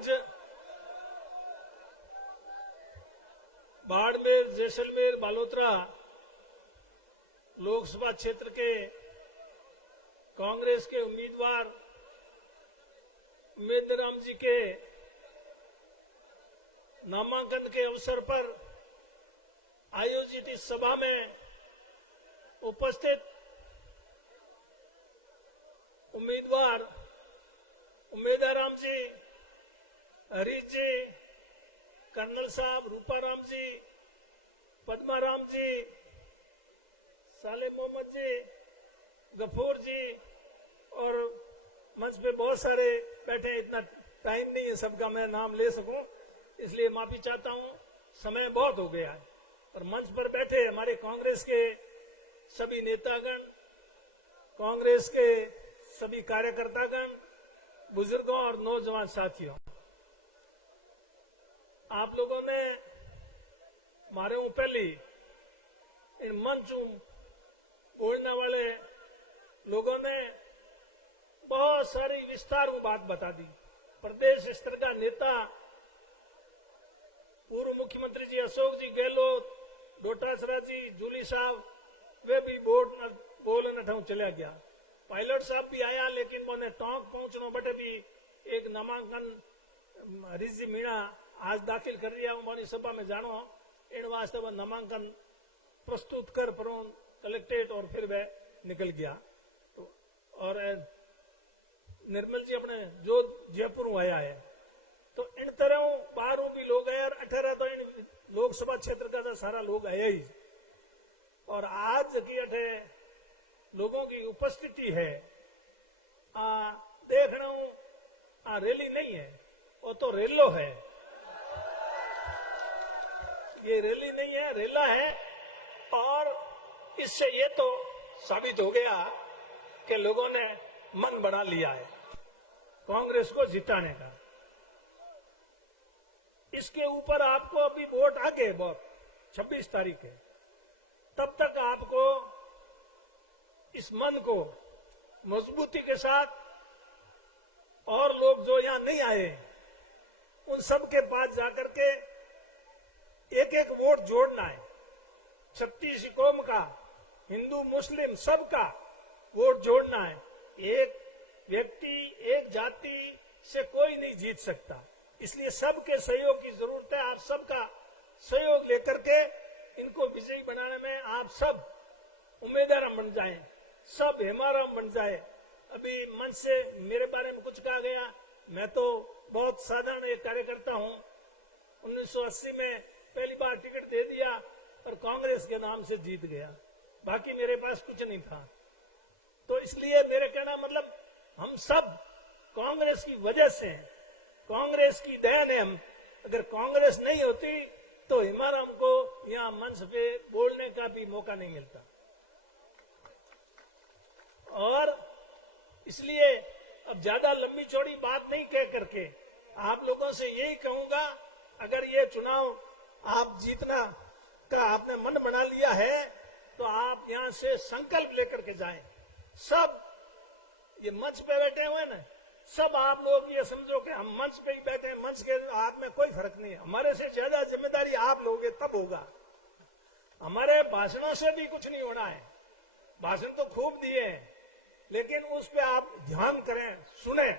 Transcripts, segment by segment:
आज बाड़मेर, जैसलमेर, बालोतरा लोकसभा क्षेत्र के कांग्रेस के उम्मीदवार उमेदर राम जी के नामांकन के अवसर पर आयोजित इस सभा में उपस्थित उम्मीदवार उमेदर राम जी, हरीश जी, कर्नल साहब, रूपाराम जी, पद्मा राम जी, साले मोहम्मद जी, गफूर जी और मंच पे बहुत सारे बैठे। इतना टाइम नहीं है सबका मैं नाम ले सकूं, इसलिए माफी चाहता हूं, समय बहुत हो गया है। और मंच पर बैठे हमारे कांग्रेस के सभी नेतागण, कांग्रेस के सभी कार्यकर्तागण, बुजुर्गों और नौजवान साथियों, आप लोगों ने मारे पहले इन मंच बोलने वाले लोगों ने बहुत सारी विस्तार में बात बता दी। प्रदेश स्तर का नेता पूर्व मुख्यमंत्री जी अशोक जी गहलोत, डोटासरा जी, जूली साहब, वे भी बोलने ठाऊ चला गया। पायलट साहब भी आया, लेकिन मोने टोंक पहुंचने बटे भी एक नामांकन हरीश जी मीणा आज दाखिल कर दिया। मोनी सभा में जानो इन वास्ते वह नामांकन प्रस्तुत कर पर कलेक्ट्रेट और फिर वह निकल गया। तो और निर्मल जी अपने जो जयपुर आया है, तो इन तरह 12 भी लोग आए और 18 तो इन लोकसभा क्षेत्र का तो सारा लोग आया ही। और आज की अठे लोगों की उपस्थिति है, देख रहा हूं रैली नहीं है, वो तो रेलो है। ये रैली नहीं है, रेला है। और इससे ये तो साबित हो गया कि लोगों ने मन बना लिया है कांग्रेस को जिताने का। इसके ऊपर आपको अभी वोट आगे बहुत 26 तारीख है, तब तक आपको इस मन को मजबूती के साथ और लोग जो यहां नहीं आए उन सब के पास जाकर के एक एक वोट जोड़ना है। 36 कौम का, हिंदू मुस्लिम सबका वोट जोड़ना है। एक व्यक्ति, एक जाति से कोई नहीं जीत सकता, इसलिए सबके सहयोग की जरूरत है। आप सबका सहयोग लेकर के इनको विजयी बनाने में आप सब उम्मीदवार बन जाएं, सब हमारा बन जाए। अभी मंच से मेरे बारे में कुछ कहा गया, मैं तो बहुत साधारण एक कार्यकर्ता हूं। 1980 में पहली बार टिकट दे दिया और कांग्रेस के नाम से जीत गया, बाकी मेरे पास कुछ नहीं था। तो इसलिए मेरे कहना मतलब हम सब कांग्रेस की वजह से, कांग्रेस की देन है। हम अगर कांग्रेस नहीं होती तो हमारा हमको यहाँ मंच पे बोलने का भी मौका नहीं मिलता। और इसलिए अब ज्यादा लंबी चौड़ी बात नहीं कह करके आप लोगों से यही कहूंगा, अगर ये चुनाव आप जीतना का आपने मन बना लिया है तो आप यहां से संकल्प लेकर के जाएं। सब ये मंच पे बैठे हुए ना, सब आप लोग ये समझो कि हम मंच पे ही बैठे हैं, मंच के हाथ में कोई फर्क नहीं है। हमारे से ज्यादा जिम्मेदारी आप लोगे तब होगा। हमारे भाषणों से भी कुछ नहीं होना है, भाषण तो खूब दिए हैं, लेकिन उस पे आप ध्यान करें, सुने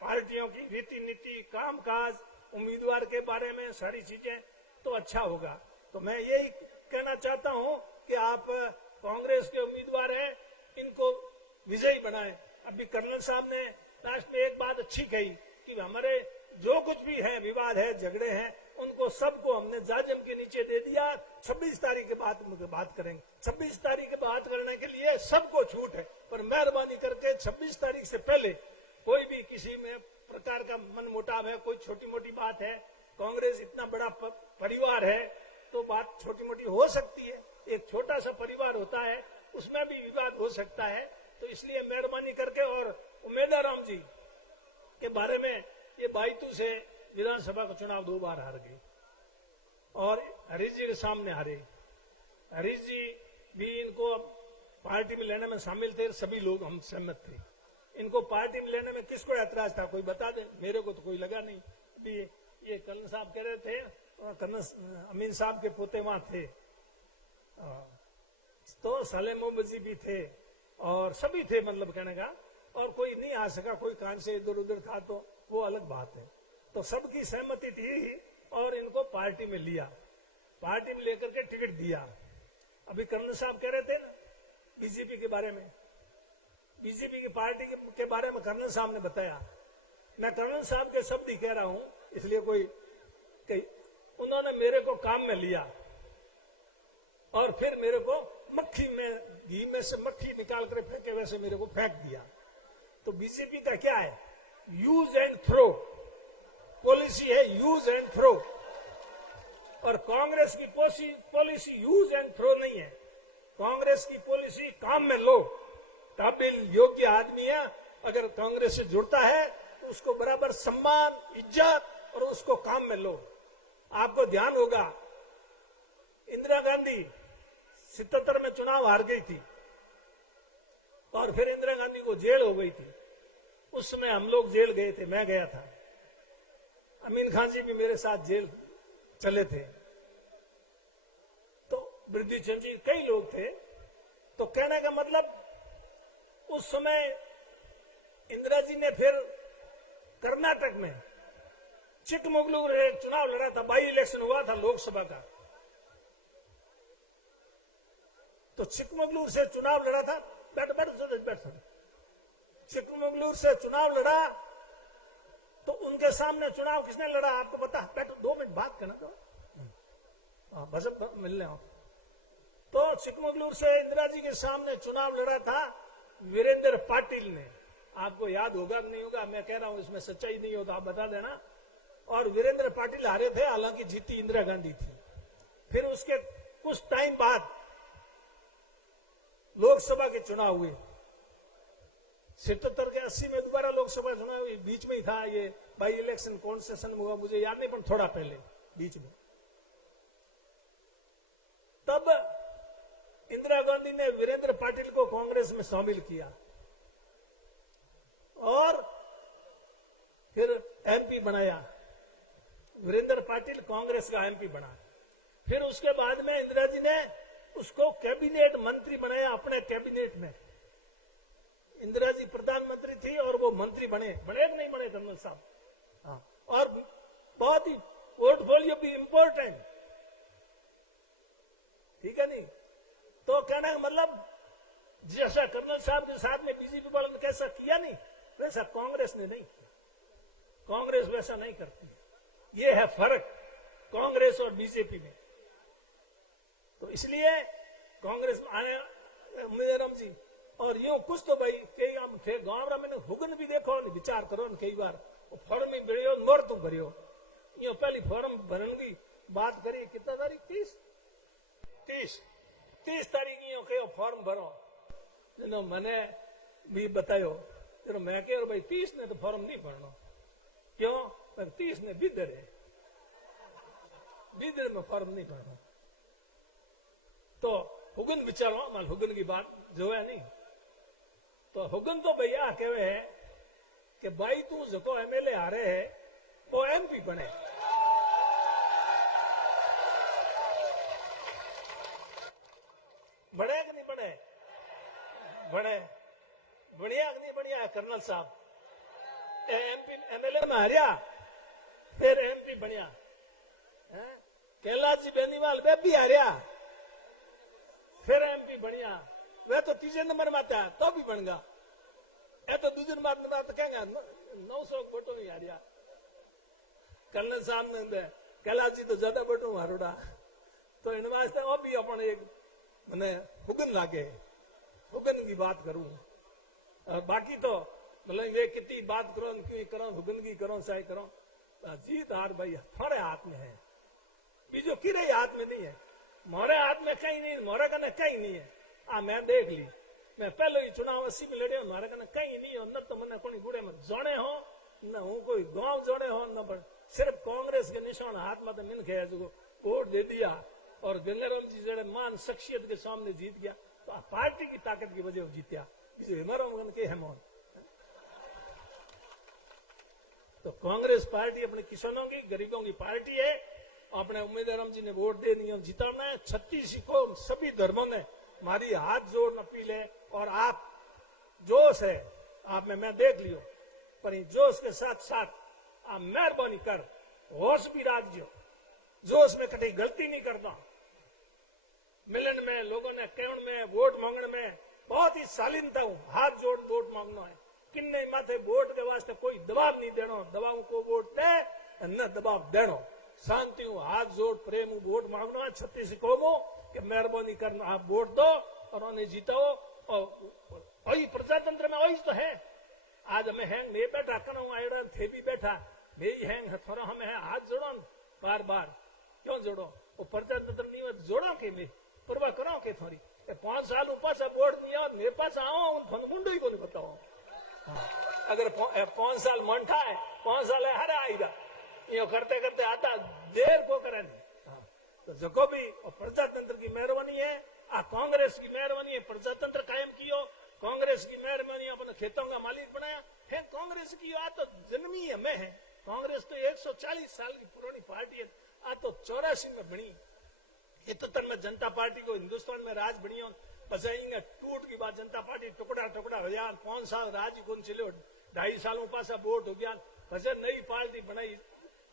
पार्टियों की रीति नीति, कामकाज, उम्मीदवार के बारे में सारी चीजें, तो अच्छा होगा। तो मैं यही कहना चाहता हूं कि आप कांग्रेस के उम्मीदवार हैं, इनको विजयी बनाएं। अभी कर्नल साहब ने लास्ट में एक बात अच्छी कही कि हमारे जो कुछ भी है, विवाद है, झगड़े हैं, उनको सबको हमने जाजम के नीचे दे दिया। 26 तारीख के बाद बात करेंगे। 26 तारीख के बात करने के लिए सबको छूट है, पर मेहरबानी करके 26 तारीख से पहले कोई भी किसी में प्रकार का मनमुटाव है, कोई छोटी मोटी बात है, कांग्रेस इतना बड़ा परिवार है तो बात छोटी मोटी हो सकती है। एक छोटा सा परिवार होता है, उसमें भी विवाद हो सकता है। तो इसलिए मेहरबानी करके, और उमेदर राम जी के बारे में, ये बाइतू से विधानसभा का चुनाव 2 बार हार गए और हरीश जी के सामने हारे। हरीश जी भी इनको पार्टी में लेने में शामिल थे, सभी लोग हम सहमत थे। इनको पार्टी में लेने में किसको ऐतराज था, कोई बता दे, मेरे को तो कोई लगा नहीं। भी ये कर्नल साहब कह रहे थे, कर्नल अमीन साहब के पोते वहां थे, तो साले मोहम्मद भी थे और सभी थे, मतलब कहने का, और कोई नहीं आ सका, कोई कान से इधर उधर था, तो वो अलग बात है। तो सबकी सहमति थी और इनको पार्टी में लिया, पार्टी में लेकर के टिकट दिया। अभी कर्नल साहब कह रहे थे ना बीजेपी के बारे में, बीजेपी की पार्टी के बारे में कर्नल साहब ने बताया। मैं कर्नल साहब के शब्द ही कह रहा हूं, इसलिए कोई उन्होंने मेरे को काम में लिया और फिर मेरे को मक्खी में, घी में से मक्खी निकाल कर फेंके वैसे मेरे को फेंक दिया। तो बीजेपी का क्या है, यूज एंड थ्रो पॉलिसी है, यूज एंड थ्रो। और कांग्रेस की पॉलिसी यूज एंड थ्रो नहीं है, कांग्रेस की पॉलिसी काम में लो। काबिल योग्य आदमी है, अगर कांग्रेस से जुड़ता है तो उसको बराबर सम्मान, इज्जत और उसको काम में लो। आपको ध्यान होगा इंदिरा गांधी 77 में चुनाव हार गई थी और फिर इंदिरा गांधी को जेल हो गई थी। उस समय हम लोग जेल गए थे, मैं गया था, अमीन खान जी भी मेरे साथ जेल चले थे, तो वृद्धि चंद जी, कई लोग थे। तो कहने का मतलब उस समय इंदिरा जी ने फिर कर्नाटक में चिकमगलूर एक चुनाव लड़ा था, बाई इलेक्शन हुआ था लोकसभा का, तो चिकमगलूर से चुनाव लड़ा था। बैठ चिकमगलूर से चुनाव लड़ा तो उनके सामने चुनाव किसने लड़ा आपको पता? बैठो 2 मिनट बात करना तो बस मिलने हो। तो चिकमगलूर से इंदिरा जी के सामने चुनाव लड़ा था वीरेंद्र पाटिल ने। आपको याद होगा कि नहीं होगा, मैं कह रहा हूं, इसमें सच्चाई नहीं हो तो आप बता देना। और वीरेंद्र पाटिल हारे थे, हालांकि जीती इंदिरा गांधी थी। फिर उसके कुछ टाइम बाद लोकसभा के चुनाव हुए, 77 के 80 में दोबारा लोकसभा चुनाव हुई। बीच में ही था ये बाई इलेक्शन, कौन सेशन हुआ मुझे याद नहीं, पर थोड़ा पहले बीच में। तब इंदिरा गांधी ने वीरेंद्र पाटिल को कांग्रेस में शामिल किया और फिर एमपी बनाया। वीरेंद्र पाटिल कांग्रेस का एमपी बना। फिर उसके बाद में इंदिरा जी ने उसको कैबिनेट मंत्री बनाया अपने कैबिनेट में। इंदिरा जी प्रधानमंत्री थी और वो मंत्री बने कि नहीं बने कर्नल साहब? हाँ, और बहुत ही पोर्टफोलियो भी इंपॉर्टेंट, ठीक है नहीं? तो कहने का मतलब जैसा कर्नल साहब के साथ में बीजेपी वालों ने कैसा किया नहीं, वैसा कांग्रेस ने नहीं किया। कांग्रेस वैसा नहीं करती, ये है फर्क कांग्रेस और बीजेपी में। तो इसलिए कांग्रेस में आए मिजोरम जी, और यूं कुछ तो भाई कई हम थे गांव में, हुगन भी देखो, विचार करो न, कई बार फॉर्म ही भरियो, मोर तू भरियो, यूं पहली फॉर्म भरन की बात करी, कितना तारीख? 30 तारीख यूं कहो फॉर्म भरो, जो मैंने भी बतायो, जो मैं कह भाई 30 ने तो फॉर्म नहीं भरनो, क्यों? 30 ने बिदर है, बिदर में फॉर्म नहीं भरना। तो हुगन विचारो, मान हुगन की बात जो है नहीं, तो हुगन तो भैया कहे है कि भाई तू जो एमएलए आ रहे है वो एमपी बने। बने कि नहीं बने? बने, बढ़िया कि नहीं बढ़िया? कर्नल साहब एमपी एमएलए में हारिया, फिर एमपी बनया। कैलाश जी बेनीवाल वे भी हारिया, फिर एमपी बढ़िया। वह तो तीसरे नंबर में आता है तो भी बन गया, तो दूसरे नंबर में तो कहेंगे 900 वोटों नहीं हारिया। कर्नल साहब ने कैलाश जी तो ज्यादा वोटों हारोड़ा, तो इन वास्ते वो भी अपन एक मैंने हुगन लागे, हुगन की बात करूं। और बाकी तो मतलब ये कितनी बात करो, क्यों करो, हुगन की करो, सही करो, जीत हार भाई थोड़े हाथ में है, बीजो किरे हाथ में नहीं है। मोरे हाथ में कहीं नहीं, मोरे कने कहीं नहीं है। मैं देख ली, मैं पहले ही चुनाव 80 में लड़े, मारे कने कहीं नहीं हो, न तो मैंने कोई गुड़े में जोड़े हो, न हूं कोई गांव जोड़े हो, न पर सिर्फ कांग्रेस के निशान हाथ में तो मिल गया, जो वोट दे दिया और गंगाराम जी जड़े मान शख्सियत के सामने जीत गया, तो पार्टी की ताकत की वजह जीत्या। हमारा के है मोहन तो कांग्रेस पार्टी अपने किसानों की, गरीबों की पार्टी है। अपने उम्मीदवार जी ने वोट देनी है, जिताना है। 36 को सभी धर्मों ने हमारी हाथ जोड़ अपील है। और आप जोश है आप में मैं देख लियो, पर जोश के साथ साथ आप मेहरबानी कर होश भी राखियो। जोश में कभी गलती नहीं करना। मिलन में, लोगों ने कहण में, वोट मांगने में बहुत ही शालीनता हूं। हाथ जोड़ वोट मांगना है। किन्ने माथे वोट के वास्ते कोई दबाव नहीं देना। दबाव को वोट दे न दबाव देना। शांति हूं, हाथ जोड़ प्रेम वोट मांगना है। 36 कौमों कि मेहरबानी करना, आप वोट दो और उन्हें जिताओ। और वही प्रजातंत्र में वही तो है। आज हमें हैंग नहीं बैठा करो, आयरन थे भी बैठा बे हैंग थोड़ा हमें है। हाथ जोड़ो बार बार, क्यों जोड़ो? वो प्रजातंत्र नहीं हो जोड़ो के मैं परवाह करो के थोड़ी 5 साल ऊपर से वोट नहीं आओ मेरे पास आओ मुंडो ही को नहीं बताओ। अगर 5 साल मंठा है 5 साल है हरा आएगा। ये करते करते आता देर को करे नहीं। तो जो भी प्रजातंत्र की मेहरबानी है, आ कांग्रेस की मेहरबानी है। प्रजातंत्र कायम कियो, कांग्रेस की मेहरबानी अपने खेतों का मालिक बनाया है। कांग्रेस की आ तो जन्मी हमें है। कांग्रेस तो 140 साल की पुरानी पार्टी है। आ तो 84 में बनी। इतने में जनता पार्टी को हिंदुस्तान में राज बनियो पचाई टूट की बात। जनता पार्टी टुकड़ा टुकड़ा हो गया। 5 साल राज कौन चलो, 2.5 सालों पासा वोट हो गया। वजह नई पार्टी बनाई,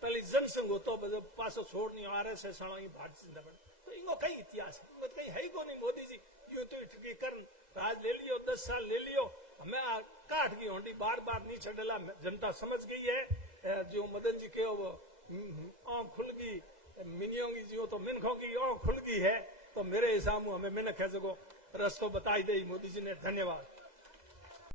पहले जनसंघ हो तो पासो छोड़नी RSS भारतीय जनता पार्टी। तो इनको कई इतिहास है, कहीं है को नहीं। मोदी जी यू तो ठगी कर राज ले लियो, 10 साल ले लियो। हमें काट की होंडी बार बार नहीं छड़ेला। जनता समझ गई है। जो मदन जी के आंख खुल गई, मिनियों की जो तो मिनखों की आंख खुल गई है। तो मेरे हिसाब में हमें मैंने कह सको रस्तो बताई दे मोदी जी ने। धन्यवाद।